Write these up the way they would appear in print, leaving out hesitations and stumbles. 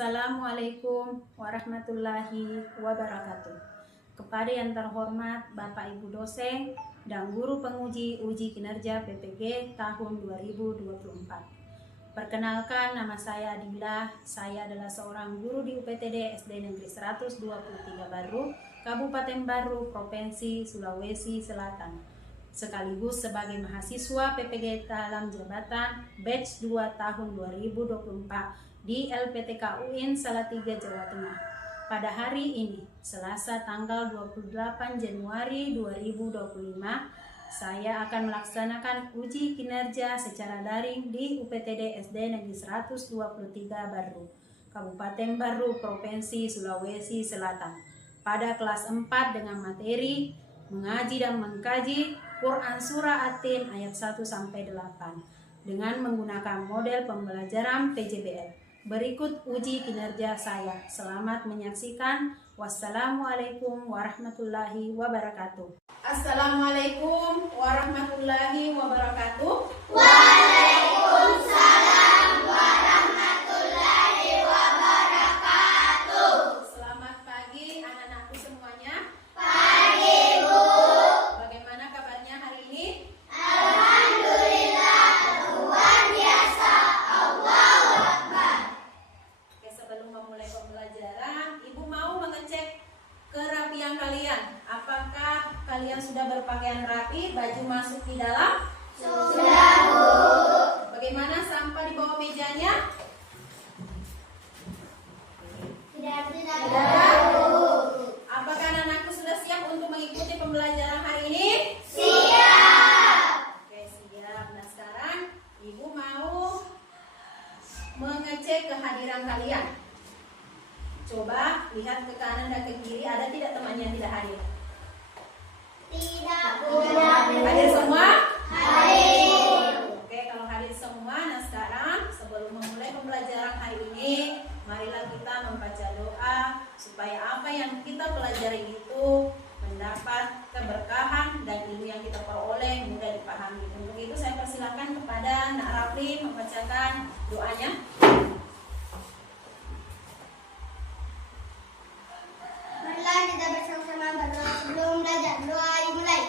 Assalamualaikum warahmatullahi wabarakatuh. Kepada yang terhormat Bapak Ibu dosen dan guru penguji uji kinerja PPG tahun 2024. Perkenalkan, nama saya Adila. Saya adalah seorang guru di UPTD SD Negeri 123 Baru, Kabupaten Baru, Provinsi Sulawesi Selatan. Sekaligus sebagai mahasiswa PPG dalam jabatan batch 2 tahun 2024 di LPTK UIN Salatiga, Jawa Tengah. Pada hari ini, Selasa tanggal 28 Januari 2025, saya akan melaksanakan uji kinerja secara daring di UPTD SD Negeri 123 Baru, Kabupaten Baru, Provinsi Sulawesi Selatan. Pada kelas 4 dengan materi mengaji dan mengkaji Quran Surah At-Tin ayat 1-8 dengan menggunakan model pembelajaran PJBL. Berikut uji kinerja saya. Selamat menyaksikan. Wassalamualaikum warahmatullahi wabarakatuh. Assalamualaikum warahmatullahi wabarakatuh. Waalaikumsalam warahmatullahi wabarakatuh. Selamat pagi anak-anakku semuanya. Pagi, Bu. Bagaimana kabarnya hari ini? Alhamdulillah, luar biasa. Allahu Akbar. Oke, sebelum memulai pembelajaran, Ibu mau mengecek kerapian kalian. Apakah kalian sudah berpakaian rapi, baju masuk di dalam? Sudah, Bu. Bagaimana sampah di bawah mejanya? Tidak, Tidak. Bu. Apakah anak-anakku sudah siap untuk mengikuti pembelajaran hari ini? Siap. Oke, siap. Nah, sekarang Ibu mau mengecek kehadiran kalian. Coba lihat ke kanan dan ke kiri, ada tidak teman yang tidak hadir? Tidak, Bu. Hadir semua? Hadir. Oke, kalau hadir semua, nah sekarang sebelum memulai pembelajaran hari ini, marilah kita membaca doa supaya apa yang kita pelajari itu mendapat keberkahan dan ilmu yang kita peroleh mudah dipahami. Untuk itu saya persilakan kepada Nak Rafli membacakan doanya. Marilah kita bersama-sama berdoa sebelum belajar. Doa dimulai.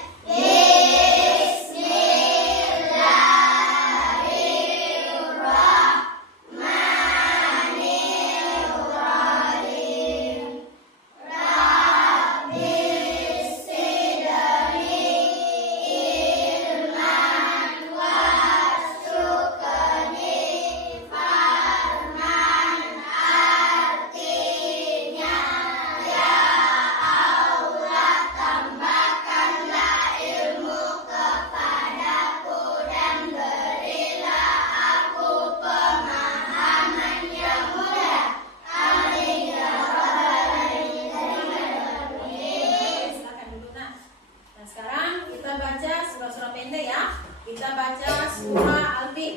Silakan dulu, Nak. Nah, sekarang kita baca surah-surah pendek ya. Kita baca surah Al-Fiq.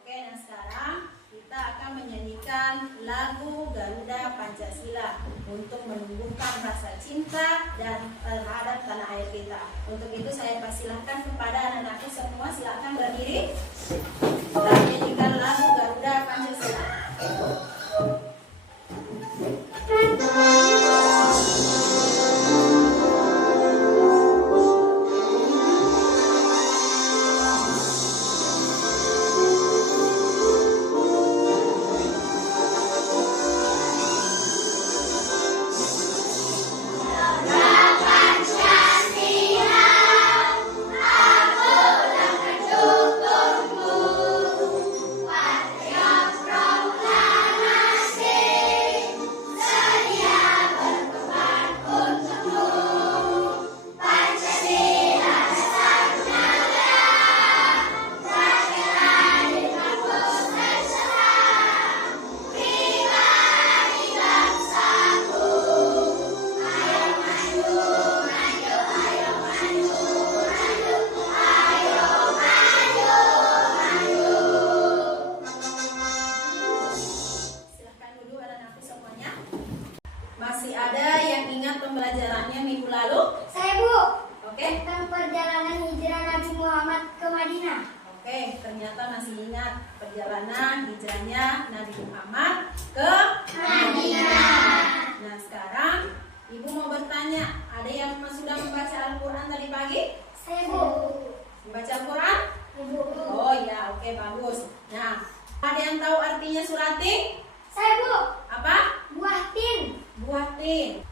Oke, nah sekarang kita akan menyanyikan lagu Garuda Pancasila untuk menumbuhkan rasa cinta dan terhadap tanah air kita. Untuk itu saya persilahkan kepada anak-anakku semua, silakan berdiri dan menyanyikan lagu Garuda Pancasila. masih ingat perjalanan hijrahnya Nabi Muhammad ke Madinah. Nah, sekarang Ibu mau bertanya, ada yang sudah membaca Al-Quran tadi pagi? Saya Bu. Membaca Al-Quran? Ibu. Oh ya, oke, bagus. Nah, ada yang tahu artinya surat tin? Saya Bu. Apa? Buah tin. Buah tin.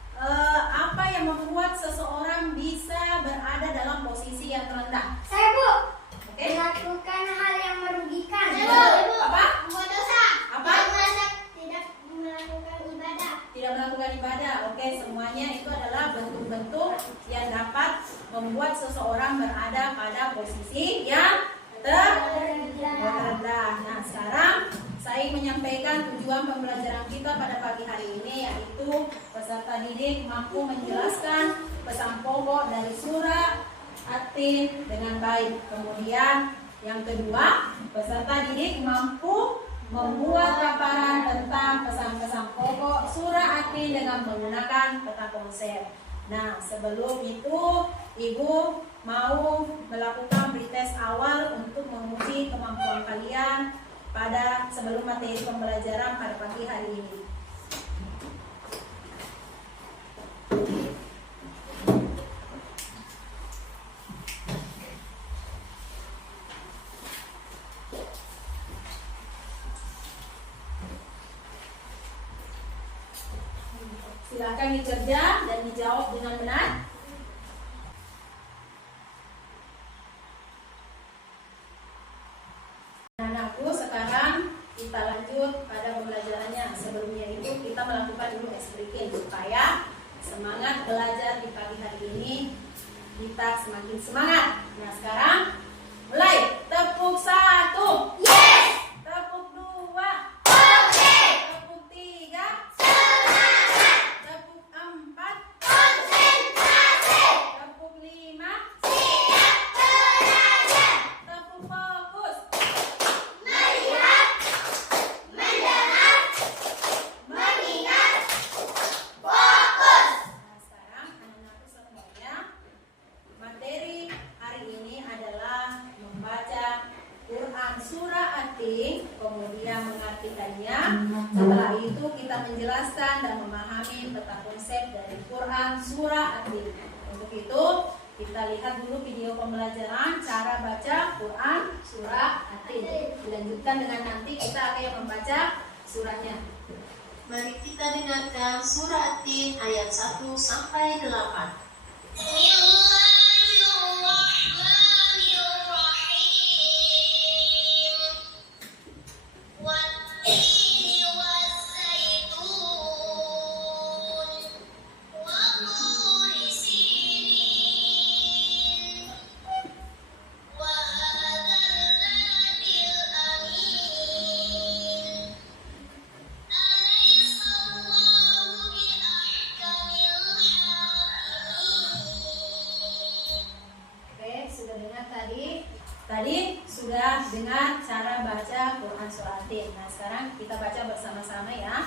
Apa yang membuat seseorang bisa berada dalam posisi yang terendah? Saya Bu. Oke? Melakukan hal yang merugikan. Saya Bu. Apa? Membuat dosa. Apa? Tidak melakukan ibadah. Tidak melakukan ibadah. Oke, semuanya itu adalah bentuk-bentuk yang dapat membuat seseorang berada pada posisi yang terendah. Nah, sekarang saya menyampaikan tujuan pembelajaran kita pada pagi hari ini, yaitu peserta didik mampu menjelaskan pesan pokok dari surah At-Tin dengan baik. Kemudian yang kedua, peserta didik mampu membuat paparan tentang pesan-pesan pokok surah At-Tin dengan menggunakan peta konsep. Nah, sebelum itu Ibu mau melakukan pretest awal untuk menguji kemampuan kalian pada sebelum materi pembelajaran pada pagi hari ini. Silakan dikerja dan dijawab dengan benar. Anakku, sekarang kita lanjut pada pembelajarannya. Sebelumnya itu kita melakukan dulu ice breaking supaya semangat belajar di pagi hari ini kita semakin semangat. Nah, sekarang mulai. Tepuk 1. Yes. Tepuk 2. Oke. Tepuk 3. Semangat. Tepuk 4. Konsentrasi. Tepuk 5. Siap belajar. Tepuk fokus. Melihat. Mendengar. Mengingat. Fokus. Nah, sekarang anak-anakku semuanya, materi hari ini adalah membaca Quran surah At-Tin, kemudian mengartikannya. Setelah itu kita menjelaskan dan memahami tentang konsep dari Quran surah At-Tin. Untuk itu kita lihat dulu video pembelajaran cara baca Quran surah At-Tin. Dilanjutkan dengan nanti kita akan membaca surahnya. Mari kita dengarkan surah At-Tin ayat 1 sampai 8. Tadi sudah dengar cara baca Quran surah At-Tin. Nah, sekarang kita baca bersama-sama ya.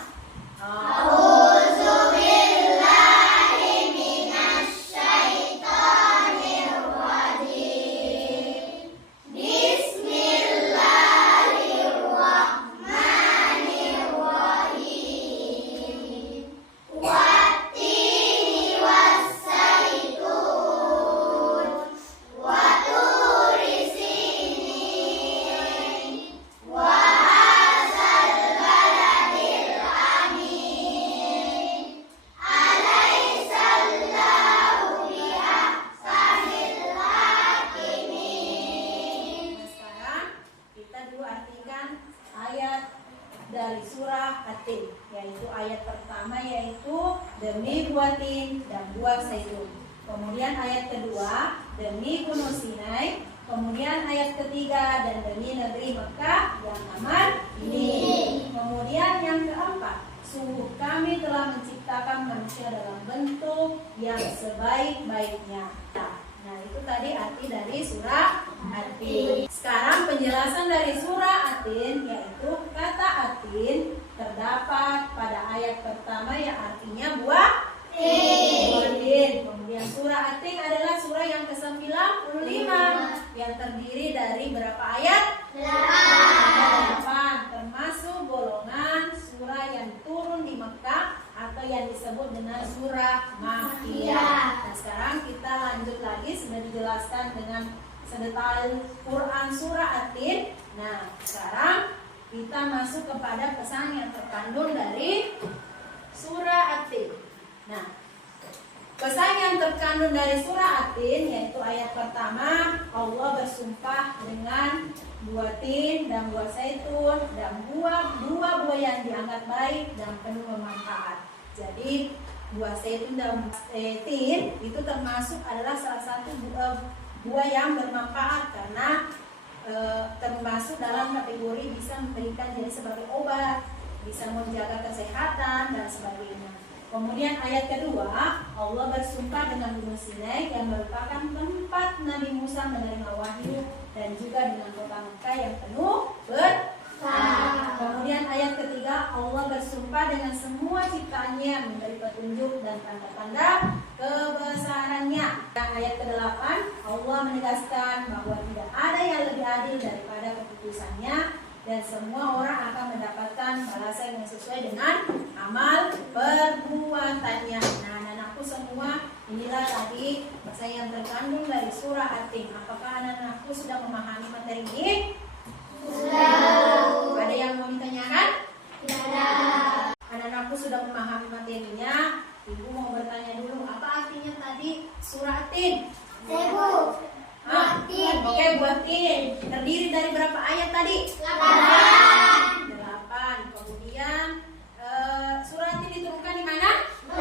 Dari surah At-Tin, yaitu ayat pertama yaitu demi buah tin dan buah zaitun. Kemudian ayat kedua demi gunung Sinai. Kemudian ayat ketiga dan demi negeri Mekah yang aman ini. Kemudian yang keempat, sungguh kami telah menciptakan manusia dalam bentuk yang sebaik-baiknya. Nah, itu tadi arti dari surah At-Tin. Sekarang penjelasan dari surah At-Tin, yaitu kata At-Tin terdapat pada ayat pertama yang artinya buah tin. Kemudian surah At-Tin adalah surah yang ke-95 yang terdiri dari berapa ayat? 8. surah Makkiyah. Nah, sekarang kita lanjut lagi, sudah dijelaskan dengan sedetail Quran surah At-Tin. Nah, sekarang kita masuk kepada pesan yang terkandung dari surah At-Tin. Nah, pesan yang terkandung dari surah At-Tin yaitu ayat pertama, Allah bersumpah dengan buah tin dan buah zaitun dan buah yang dianggap baik dan penuh bermanfaat. Jadi buah zaitun dan tin itu termasuk adalah salah satu buah yang bermanfaat karena termasuk dalam kategori bisa memberikan jadi sebagai obat, bisa menjaga kesehatan dan sebagainya. Kemudian ayat kedua, Allah bersumpah dengan Gunung Sinai yang merupakan tempat Nabi Musa menerima wahyu dan juga dengan kota Mekah yang penuh berkah. Kemudian ayat ketiga, Allah bersumpah dengan semua ciptaannya yang memberi petunjuk dan tanda-tanda kebesarannya. Dan ayat ke-8, Allah menegaskan bahwa tidak ada yang lebih adil daripada keputusannya dan semua orang akan mendapatkan balasan yang sesuai dengan amal perbuatannya. Nah, anak-anakku semua, inilah tadi pesan yang terkandung dari surah At-Tin. Apakah anak-anakku sudah memahami materi ini? Sudah. Ada yang mau ditanyakan? Tidak. Anak-anakku sudah memahami materinya. Ibu mau bertanya dulu, apa artinya tadi surah At-Tin? Oke, buatin. Terdiri dari berapa ayat tadi? 8. Kemudian surah At-Tin diturunkan di mana? Di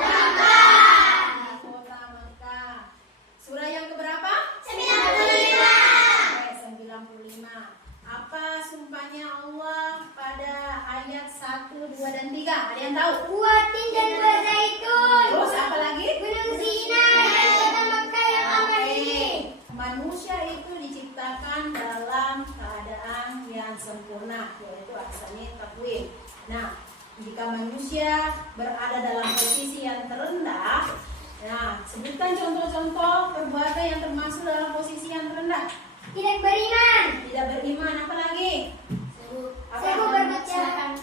kota Mekah. Surah yang keberapa? 95. Apa sumpahnya Allah pada ayat 1, 2, dan 3? Ada yang tahu? Buah tin dan buah zaitun. Terus apa lagi? Gunung Sinai dan kota Mekah yang abadi. Manusia itu diciptakan dalam keadaan yang sempurna, yaitu asalnya takwin. Nah, jika manusia berada dalam posisi yang terendah, nah, sebutkan contoh-contoh perbuatan yang termasuk dalam posisi yang terendah. Tidak beriman. Tidak beriman, apa lagi? Seru berbuat jahat.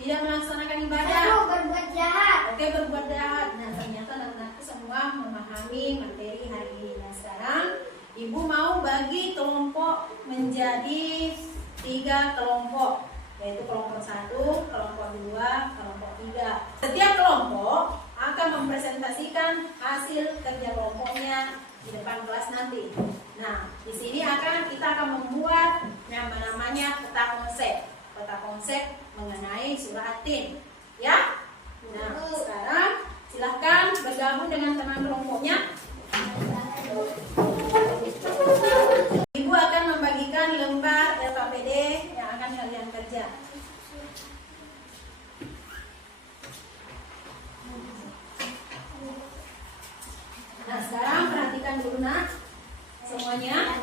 Tidak melaksanakan ibadah. Seru berbuat jahat. Oke, berbuat jahat. Nah, ternyata anak-anakku semua memahami materi hari ini. Nah, sekarang Ibu mau bagi kelompok menjadi 3 kelompok, yaitu kelompok 1, kelompok 2, kelompok 3. Setiap kelompok akan mempresentasikan hasil kerja kelompoknya di depan kelas nanti. Nah, di sini kita akan membuat namanya peta konsep mengenai surah At-Tin, ya. Nah, sekarang silahkan bergabung dengan teman kelompoknya. Ibu akan membagikan lembar LKPD yang akan kalian kerja. Nah, sekarang perhatikan dulu nak semuanya.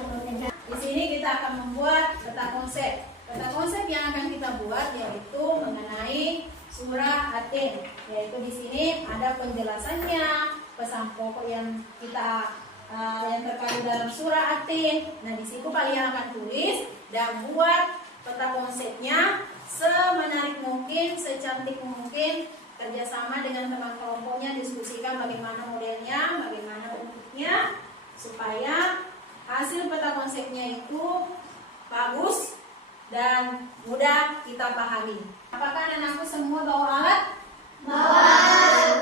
Di sini kita akan membuat peta konsep. Peta konsep yang akan kita buat yaitu mengenai surah At-Tin. Yaitu di sini ada penjelasannya, pesan pokok yang yang terkandung dalam surah At-Tin. Nah, di situ kalian akan tulis dan buat peta konsepnya semenarik mungkin, secantik mungkin, kerjasama dengan teman kelompoknya, diskusikan bagaimana modelnya, bagaimana bentuknya, supaya hasil peta konsepnya itu bagus dan mudah kita pahami. Apakah anak-anakku semua bawa alat?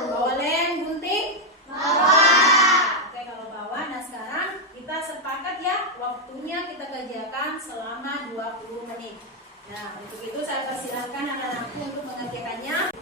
Bawa lem, gunting? Oke, kalau bawa. Nah, sekarang kita sepakat ya, waktunya kita kerjakan selama 20 menit. Nah, untuk itu saya persilahkan anak-anakku untuk mengerjakannya.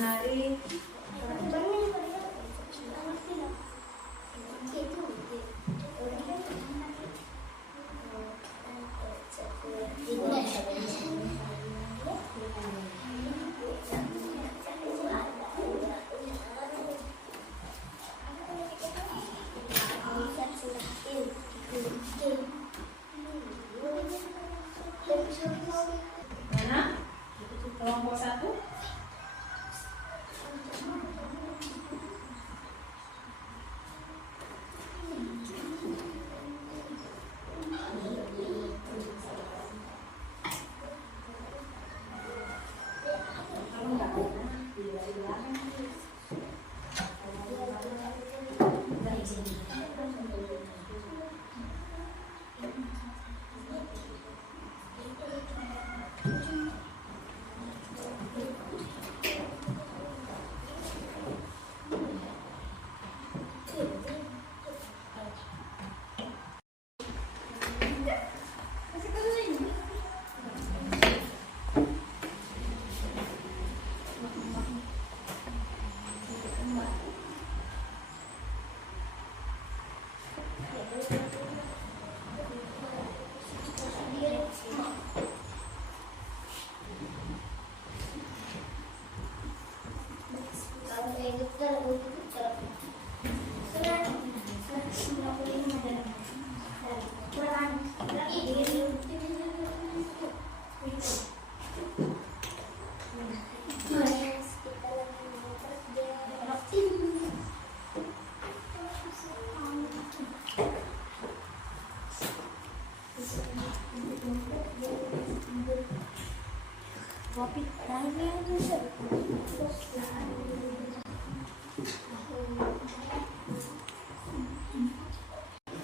menari mana? Kelompok 1.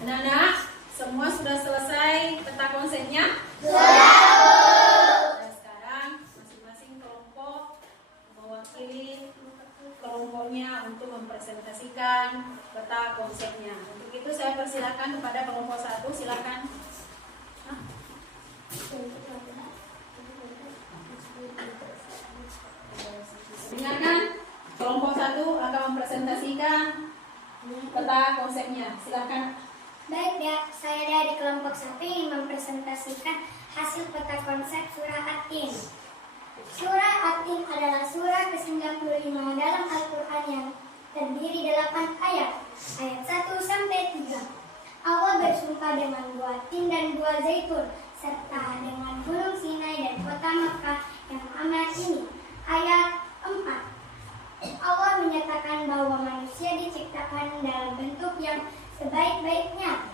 Anak-anak, semua sudah selesai peta konsepnya? Nah, sekarang masing-masing kelompok mewakili kelompoknya untuk mempresentasikan peta konsepnya. Untuk itu saya persilakan kepada kelompok 1, silakan. Dengarkan, kelompok 1 akan mempresentasikan peta konsepnya. Silakan. Baik ya, saya dari kelompok 1 ingin mempresentasikan hasil peta konsep surah At-Tin. Surah At-Tin adalah surah ke-95 dalam Al-Quran yang terdiri 8 ayat 1 sampai 3. Allah bersumpah dengan buah tin dan buah zaitun, serta dengan gunung Sinai dan kota Makkah yang amat ini. Ayat 4. Allah menyatakan bahwa manusia diciptakan dalam bentuk yang sebaik-baiknya.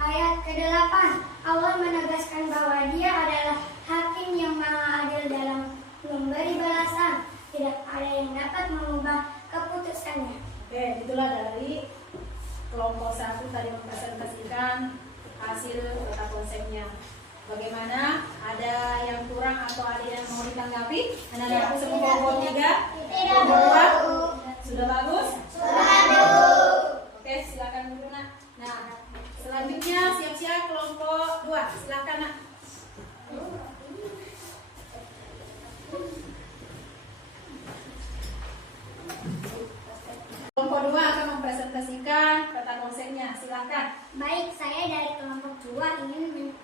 Ayat ke-8, Allah menegaskan bahwa Dia adalah Hakim yang Maha Adil dalam memberi balasan. Tidak ada yang dapat mengubah keputusannya. Oke, itulah dari kelompok 1 tadi mempresentasikan hasil peta konsepnya. Bagaimana? Ada yang kurang atau ada yang mau ditanggapi? Anak-anak semua kelompok 3? Kelompok 2? Sudah bagus? Oke, silakan dulu nak. Nah, selanjutnya siap-siap kelompok 2. Silakan nak. Kelompok 2 akan mempresentasikan peta konsepnya. Silakan. Baik, saya dari kelompok 2 ingin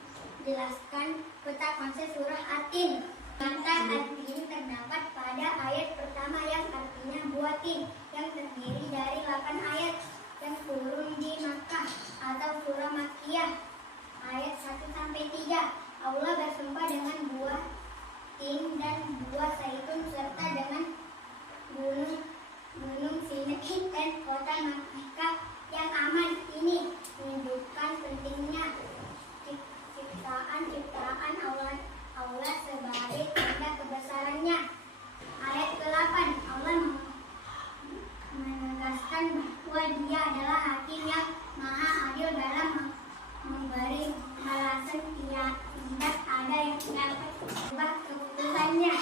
menjelaskan peta konsep surah At-Tin. Kata At-Tin terdapat pada ayat pertama yang artinya buah tin, yang terdiri dari 8 ayat yang turun di Makkah atau surah Makkiyah. Ayat 1 sampai 3. Allah bersumpah dengan buah tin dan buah zaitun serta dengan gunung Sinai dan kota Makkah yang aman. Ini menunjukkan pentingnya ciptaan Allah sebagai tanda kebesarannya. Ayat ke-8, Allah menegaskan bahwa Dia adalah Hakim yang Maha Adil dalam memberi balasan. Tidak ada yang dapat mengubah keputusannya.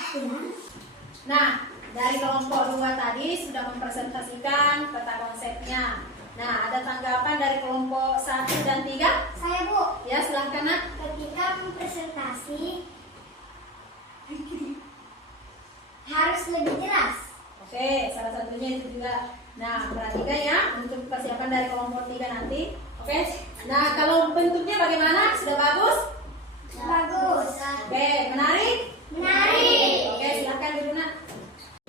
Nah, dari kelompok 2 tadi sudah mempresentasikan peta konsepnya. Nah, ada tanggapan dari kelompok 1 dan 3? Saya, Bu. Ya, silahkan nak. Ketika presentasi harus lebih jelas. bukunya itu juga. Nah, perhatikan ya untuk persiapan dari kelompok 3 nanti. Oke. Nah, kalau bentuknya bagaimana? Sudah bagus? Bagus. Oke, menarik? Menarik. Oke, silakan dulu nak.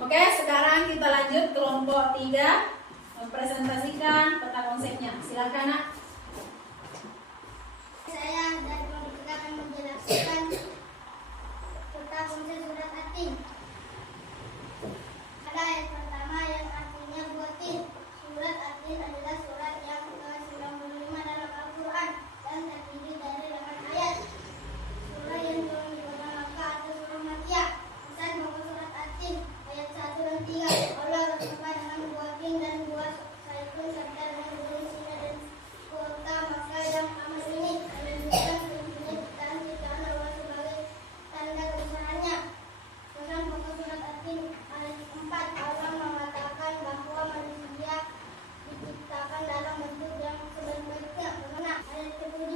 Oke, sekarang kita lanjut kelompok 3 mempresentasikan peta konsepnya. Silakan nak. Saya dari kelompok 3 akan menjelaskan peta konsep surat At-Tin. Ada ayat pertama yang artinya buatin. Surat At-Tin adalah surat yang ke-95 dalam Al-Quran dan terdiri dari 8 ayat. Surah yang turun di kota Makkah atau surah Makkiyah. Pesan pokok surat At-Tin ayat 1 dan 3. Allah bersumpah dengan buatin dan buah zaitun serta dengan gunung Sina dan kota Makkah yang amat ini. Menunjukkan sesungguhnya ciptaan Allah sebagai tanda kebesarannya. Pesan pokok surat At-Tin ayat 4. Allah mengatakan bahwa manusia diciptakan dalam bentuk yang sebaik-baiknya. Kemudian ayat ke-7.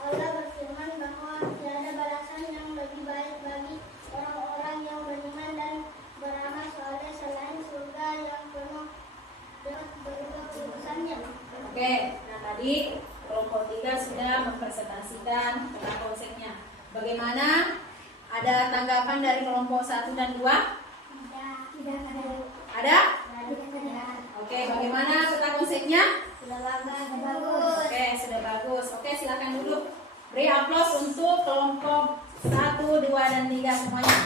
Allah berfirman bahwa tiada balasan yang lebih baik bagi orang-orang yang beriman dan beramal soleh selain surga yang penuh dengan berubah keputusannya. Oke, nah tadi kelompok 3 sudah mempresentasikan peta konsepnya. Bagaimana? Ada tanggapan dari kelompok 1 dan 2? Tidak ada. Ada? Tidak ada. Oke, bagaimana peta konsepnya? Sudah bagus. Oke, sudah bagus. Oke, silakan duduk. Beri aplaus untuk kelompok 1, 2, dan 3 semuanya.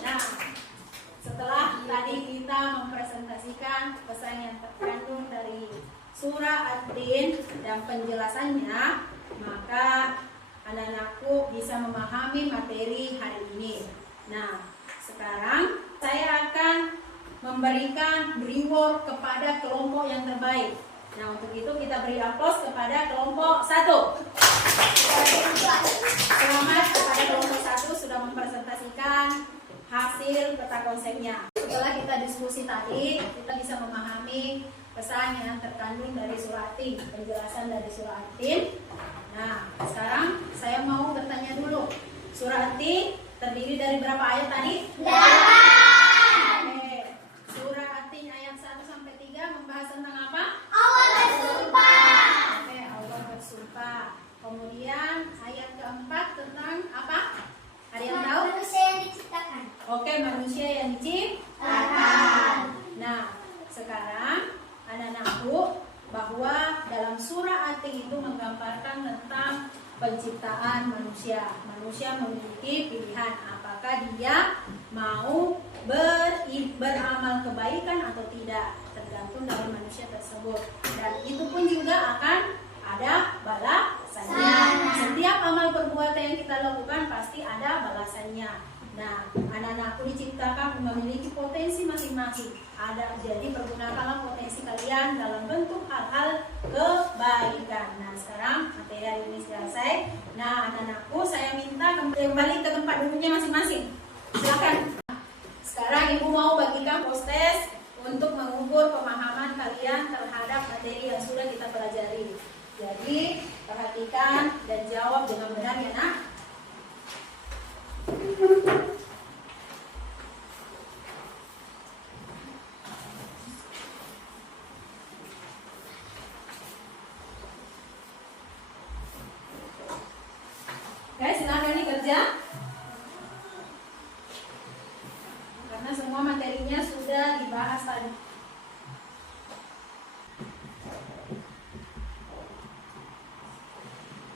Nah, setelah tadi kita mempresentasikan pesan yang terkandung dari surah At-Tin dan penjelasannya, maka anak-anakku bisa memahami materi hari ini. Nah, sekarang saya akan memberikan reward kepada kelompok yang terbaik. Nah, untuk itu kita beri aplaus kepada kelompok 1. Selamat kepada kelompok 1 sudah mempresentasikan hasil peta konsepnya. Setelah kita diskusi tadi, kita bisa memahami pesan yang terkandung dari surah At-Tin, penjelasan dari surah At-Tin. Nah, sekarang saya mau bertanya dulu. Surah At-Tin terdiri dari berapa ayat tadi? 8. Oke. Surah At-Tin ayat 1 sampai 3 membahas tentang apa? Allah bersumpah. Oke, Allah bersumpah. Kemudian ayat keempat tentang apa? Ada yang tahu? Manusia yang diciptakan. Oke, manusia yang Diciptakan. Nah, sekarang anak-anakku bahwa dalam surah At-Tin itu menggambarkan tentang penciptaan manusia. Manusia memiliki pilihan apakah dia mau beramal kebaikan atau tidak, tergantung dari manusia tersebut. Dan itu pun juga akan ada balasannya. Setiap amal perbuatan yang kita lakukan pasti ada balasannya. Nah, anak-anakku diciptakan memiliki potensi masing-masing. Jadi pergunakanlah potensi kalian dalam bentuk hal-hal kebaikan. Nah, sekarang materi hari ini selesai. Nah, anak-anakku saya minta kembali ke tempat duduknya masing-masing. Silakan. Sekarang ibu mau bagikan post-test untuk mengukur pemahaman kalian terhadap materi yang sudah kita pelajari. Jadi, perhatikan dan jawab dengan benar ya nak. Oke, silakan nih kerja. Karena semua materinya sudah dibahas tadi.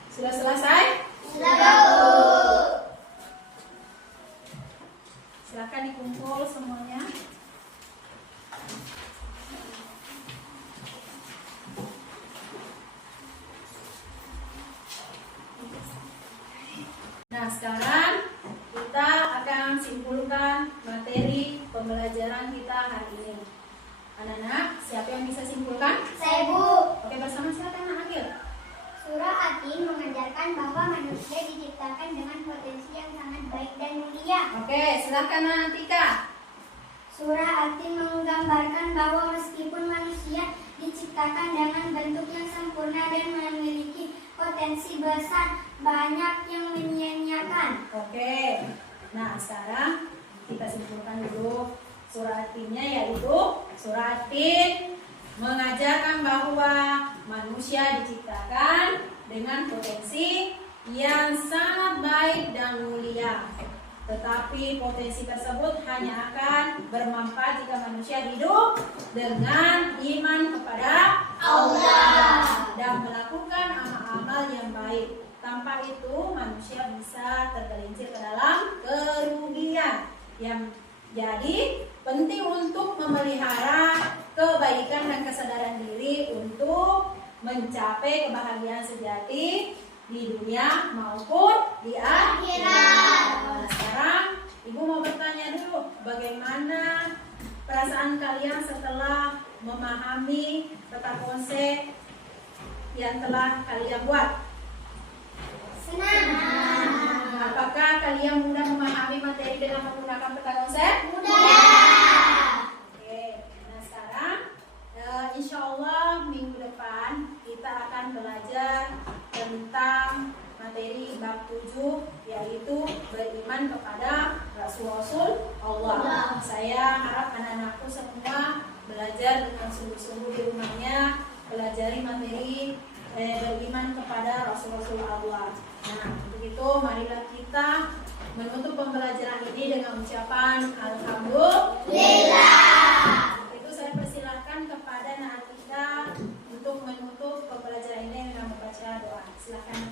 Sudah selesai? Silakan dikumpul semuanya. Nah, sekarang kita akan simpulkan materi pembelajaran kita hari ini. Anak-anak, siapa yang bisa simpulkan? Saya, Bu. Oke, bersama silakan Anak Akil. Surah At-Tin mengajarkan bahwa manusia diciptakan dengan potensi yang sangat baik dan mulia. Oke, silakan Anak Tika. Surah At-Tin menggambarkan bahwa meskipun manusia diciptakan dengan bentuk yang sempurna dan memiliki potensi besar, banyak yang menyia-nyiakan. Oke. Nah, sekarang kita simpulkan dulu. Surah At-Tinnya yaitu surah At-Tin mengajarkan bahwa manusia diciptakan dengan potensi yang sangat baik dan mulia. Tetapi potensi tersebut hanya akan bermanfaat jika manusia hidup dengan iman kepada Allah dan melakukan amal-amal yang baik. Tanpa itu manusia bisa tergelincir ke dalam kerugian. Jadi penting untuk memelihara kebaikan dan kesadaran diri untuk mencapai kebahagiaan sejati di dunia maupun di akhirat. Nah, sekarang Ibu mau bertanya dulu, bagaimana perasaan kalian setelah memahami peta konsep yang telah kalian buat? Senang. Apakah kalian mudah memahami materi dengan menggunakan peta konsep? Mudah. Oke, nah sekarang insya Allah minggu depan kita akan belajar tentang materi bab 7 yaitu beriman kepada Rasul-Rasul Allah. Saya harap anak-anakku semua belajar dengan sungguh-sungguh di rumahnya, pelajari materi beriman kepada Rasul-Rasul Allah. Nah, untuk itu marilah kita menutup pembelajaran ini dengan ucapan Alhamdulillah. Itu saya persilahkan kepada Naatika untuk menutup pembelajaran ini dengan membaca doa. Silakan.